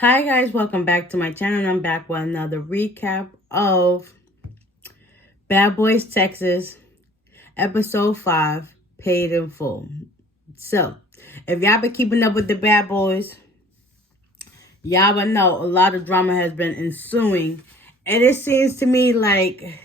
Hi guys, welcome back to my channel. I'm back with another recap of Bad Boys Texas, episode 5, Paid in Full. So, if y'all been keeping up with the Bad Boys, y'all will know a lot of drama has been ensuing. And it seems to me like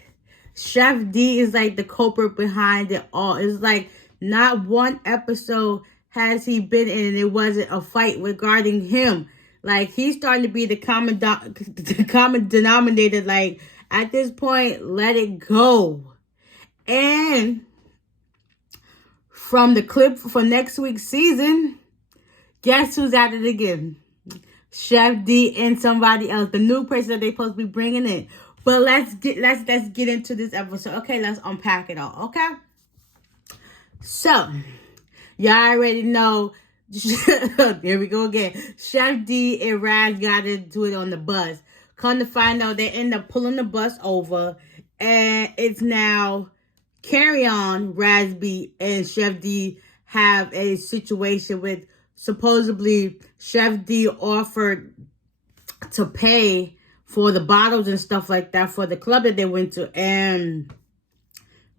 Chef D is like the culprit behind it all. It's like not one episode has he been in and it wasn't a fight regarding him. Like he's starting to be the the common denominator. Like at this point, let it go. And from the clip for next week's season, guess who's at it again? Chef D and somebody else, the new person that they supposed to be bringing in. But let's get into this episode. Okay, let's unpack it all. Okay, so y'all already know. Here we go again. Chef D and Raz got into it on the bus. Come to find out, they end up pulling the bus over, and it's now Carry On, Raz B, and Chef D have a situation with supposedly Chef D offered to pay for the bottles and stuff like that for the club that they went to, and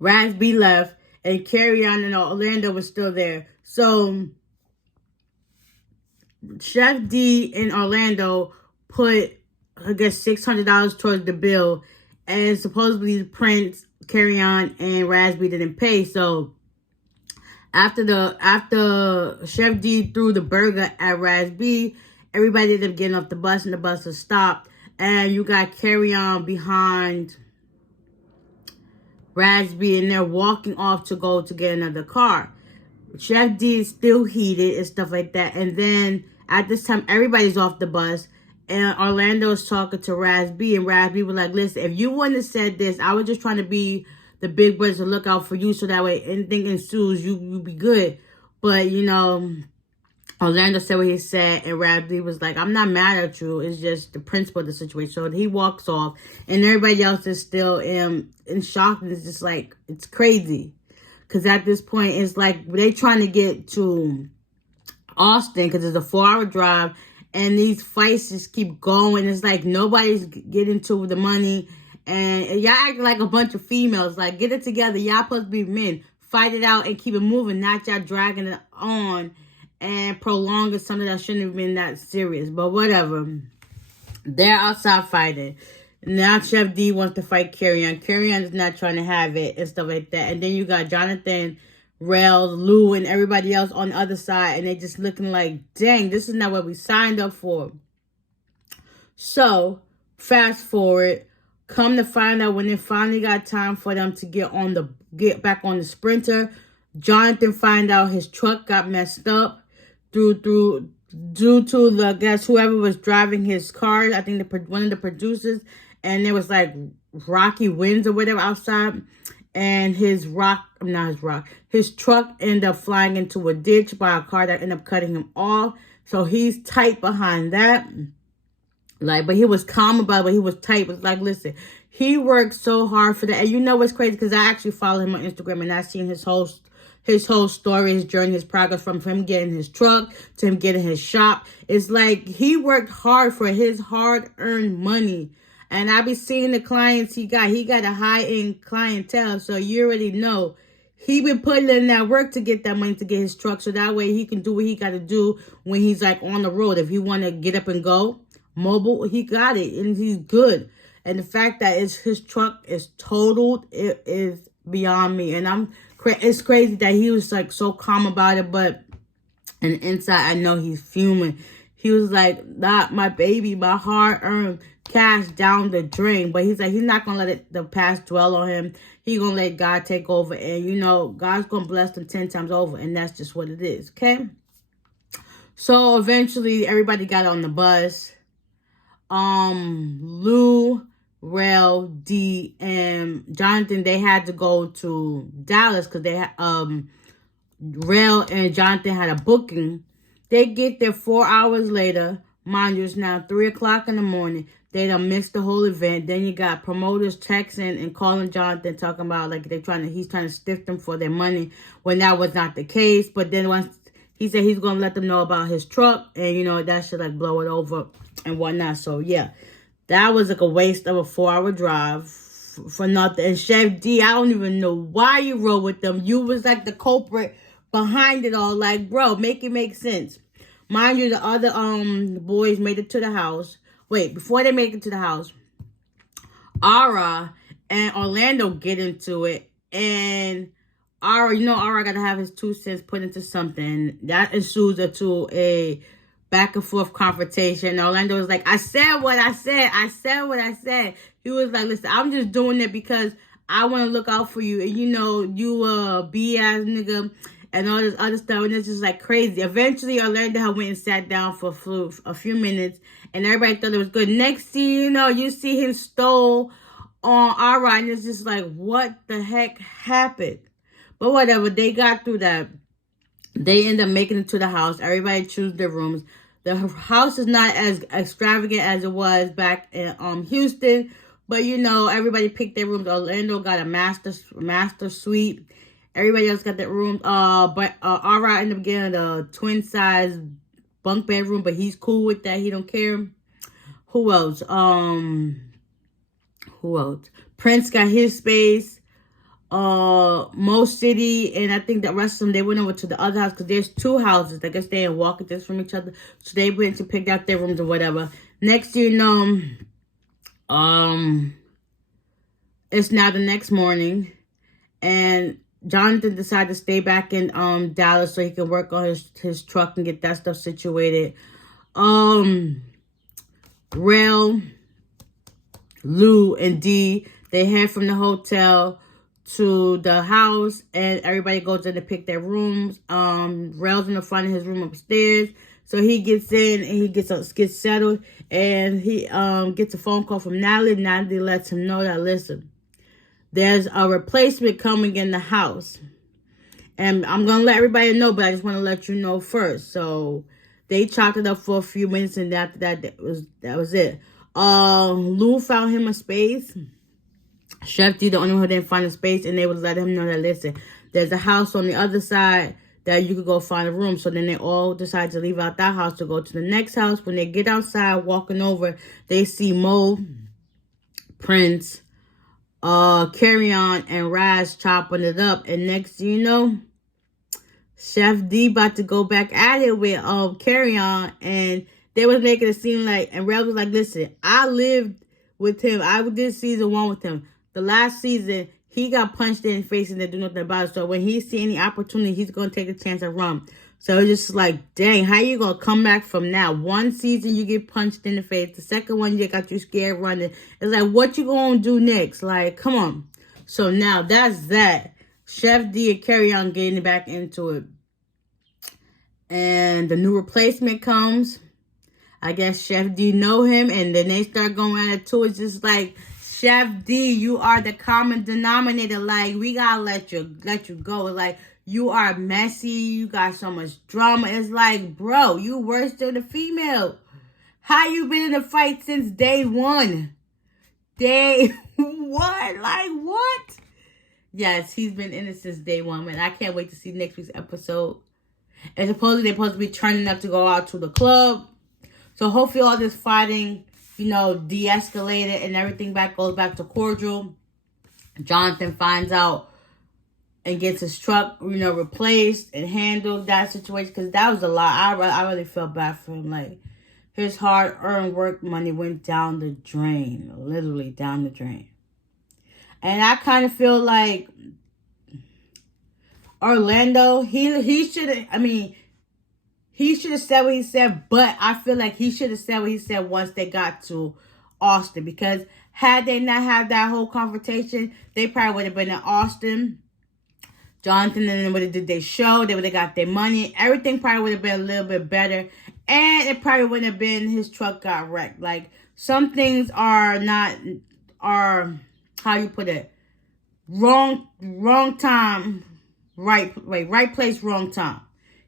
Raz B left, and Carry On and Orlando was still there. So Chef D in Orlando put, I guess, $600 towards the bill, and supposedly Prince, Carry On, and Raz B didn't pay. So after Chef D threw the burger at Raz B, everybody ended up getting off the bus, and the bus was stopped. And you got Carry On behind Raz B, and they're walking off to go to get another car. Chef D is still heated and stuff like that. And then at this time, everybody's off the bus, and Orlando's talking to Raz B, and Raz B was like, listen, if you wouldn't have said this, I was just trying to be the big brother to look out for you, so that way anything ensues, you be good. But, Orlando said what he said, and Raz B was like, I'm not mad at you. It's just the principle of the situation. So he walks off, and everybody else is still in shock, and it's just like, it's crazy. Because at this point, it's like they trying to get to Austin because it's a 4-hour drive, and these fights just keep going. It's like nobody's getting to the money, and y'all acting like a bunch of females. Like, get it together. Y'all supposed to be men. Fight it out and keep it moving, not y'all dragging it on and prolonging something that shouldn't have been that serious. But whatever. They're outside fighting. Now Chef D wants to fight Carry On. Carry On is not trying to have it and stuff like that. And then you got Jonathan, Rel, Lou, and everybody else on the other side. And they just looking like, dang, this is not what we signed up for. So, fast forward. Come to find out, when they finally got time for them to get back on the Sprinter, Jonathan find out his truck got messed up due to the, I guess, whoever was driving his car. I think one of the producers. And there was like rocky winds or whatever outside. And his truck ended up flying into a ditch by a car that ended up cutting him off. So he's tight behind that. Like, but he was calm about it, but he was tight. But like, listen, he worked so hard for that. And you know what's crazy? Because I actually follow him on Instagram, and I've seen his whole story, his journey, his progress, from him getting his truck to him getting his shop. It's like he worked hard for his hard-earned money. And I be seeing the clients he got. He got a high-end clientele, so you already know he been putting in that work to get that money to get his truck, so that way he can do what he got to do when he's like on the road. If he want to get up and go mobile, he got it, and he's good. And the fact that his truck is totaled, it is beyond me. And it's crazy that he was like so calm about it, but on the inside, I know he's fuming. He was like, not my baby, my hard-earned cash down the drain. But he's like, he's not going to let the past dwell on him. He's going to let God take over. And, God's going to bless him 10 times over. And that's just what it is, okay? So, eventually, everybody got on the bus. Lou, Rel, D, and Jonathan, they had to go to Dallas because they had, Rel and Jonathan had a booking. They get there 4 hours later. Mind you, it's now 3 o'clock in the morning. They done missed the whole event. Then you got promoters texting and calling Jonathan, talking about like he's trying to stiff them for their money, when that was not the case. But then once he said he's going to let them know about his truck. And, you know, that should, like, blow it over and whatnot. So, yeah. That was, like, a waste of a 4-hour drive for nothing. And Chef D, I don't even know why you rode with them. You was, like, the culprit behind it all. Like, bro, make it make sense. Mind you, the other boys made it to the house. Wait, before they make it to the house, Ara and Orlando get into it. And Ara, you know, Ara got to have his 2 cents put into something. That ensues to a back and forth confrontation. And Orlando was like, I said what I said. I said what I said. He was like, listen, I'm just doing it because I want to look out for you. And, you know, you a B-ass nigga and all this other stuff. And it's just like crazy. Eventually, Orlando went and sat down for a few minutes. And everybody thought it was good. Next thing you know, you see him stole on Ara. And it's just like, what the heck happened? But whatever. They got through that. They end up making it to the house. Everybody choose their rooms. The house is not as extravagant as it was back in Houston. But, you know, everybody picked their rooms. Orlando got a master suite. Everybody else got their room. But Ara ended up getting a twin-size bunk bedroom. But he's cool with that. He don't care. Who else? Who else? Prince got his space. Mo City, and I think the rest of them, they went over to the other house because there's 2 houses. I guess they ain't walking distance from each other. So they went to pick out their rooms or whatever. Next you know, it's now the next morning, and Jonathan decided to stay back in Dallas so he can work on his truck and get that stuff situated. Rel, Lou, and D, they head from the hotel to the house, and everybody goes in to pick their rooms. Rel's in the front of his room upstairs. So he gets in and he gets settled, and he gets a phone call from Natalie. Natalie lets him know that, listen, there's a replacement coming in the house. And I'm going to let everybody know, but I just want to let you know first. So they chopped it up for a few minutes, and after that was it. Lou found him a space. Chef D, the only one who didn't find a space, and they would let him know that, listen, there's a house on the other side that you could go find a room. So then they all decide to leave out that house to go to the next house. When they get outside, walking over, they see Mo, Prince, Carry On, and Raz chopping it up. And next you know, Chef D about to go back at it with Carry On, and they was making it seem like, and Raz was like, listen, I lived with him. I did season 1 with him. The last season, he got punched in the face and they do nothing about it. So when he see any opportunity, he's going to take a chance and run. So it's just like, dang, how you going to come back from now? One season, you get punched in the face. The second one, you got you scared running. It's like, what you going to do next? Like, come on. So now that's that. Chef D and Carry On getting back into it. And the new replacement comes. I guess Chef D know him, and then they start going at it too. It's just like, Chef D, you are the common denominator. Like, we gotta let you go. Like, you are messy. You got so much drama. It's like, bro, you worse than a female. How you been in the fight since day 1? Day 1? Like, what? Yes, he's been in it since day 1, man. I can't wait to see next week's episode. And supposedly they're supposed to be turning up to go out to the club. So hopefully all this fighting, you know, de-escalated and everything goes back to cordial. Jonathan finds out and gets his truck, you know, replaced and handled that situation, because that was a lot. I really felt bad for him. Like, his hard-earned work money went down the drain, literally down the drain. And I kind of feel like Orlando, he should have, I mean, he should have said what he said, but I feel like he should have said what he said once they got to Austin, because had they not had that whole confrontation, they probably would have been in Austin. Jonathan and them would have did their show. They would have got their money. Everything probably would have been a little bit better. And it probably wouldn't have been his truck got wrecked. Like, some things are how you put it, wrong time, right place, wrong time.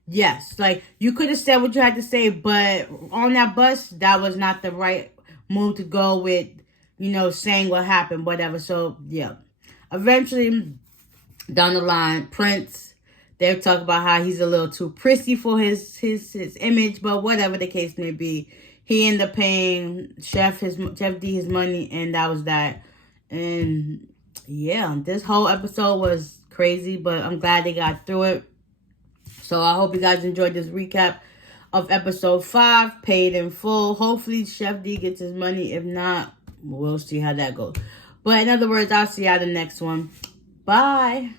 Yes, like, you could have said what you had to say, but on that bus, that was not the right move to go with, you know, saying what happened, whatever. So, yeah. Eventually, down the line, Prince They talk about how he's a little too prissy for his image, but whatever the case may be, he ended up paying Chef D his money, and that was that. And yeah, this whole episode was crazy, but I'm glad they got through it. So I hope you guys enjoyed this recap of episode 5, Paid in Full. Hopefully Chef D gets his money. If not, we'll see how that goes. But in other words, I'll see you at the next one. Bye.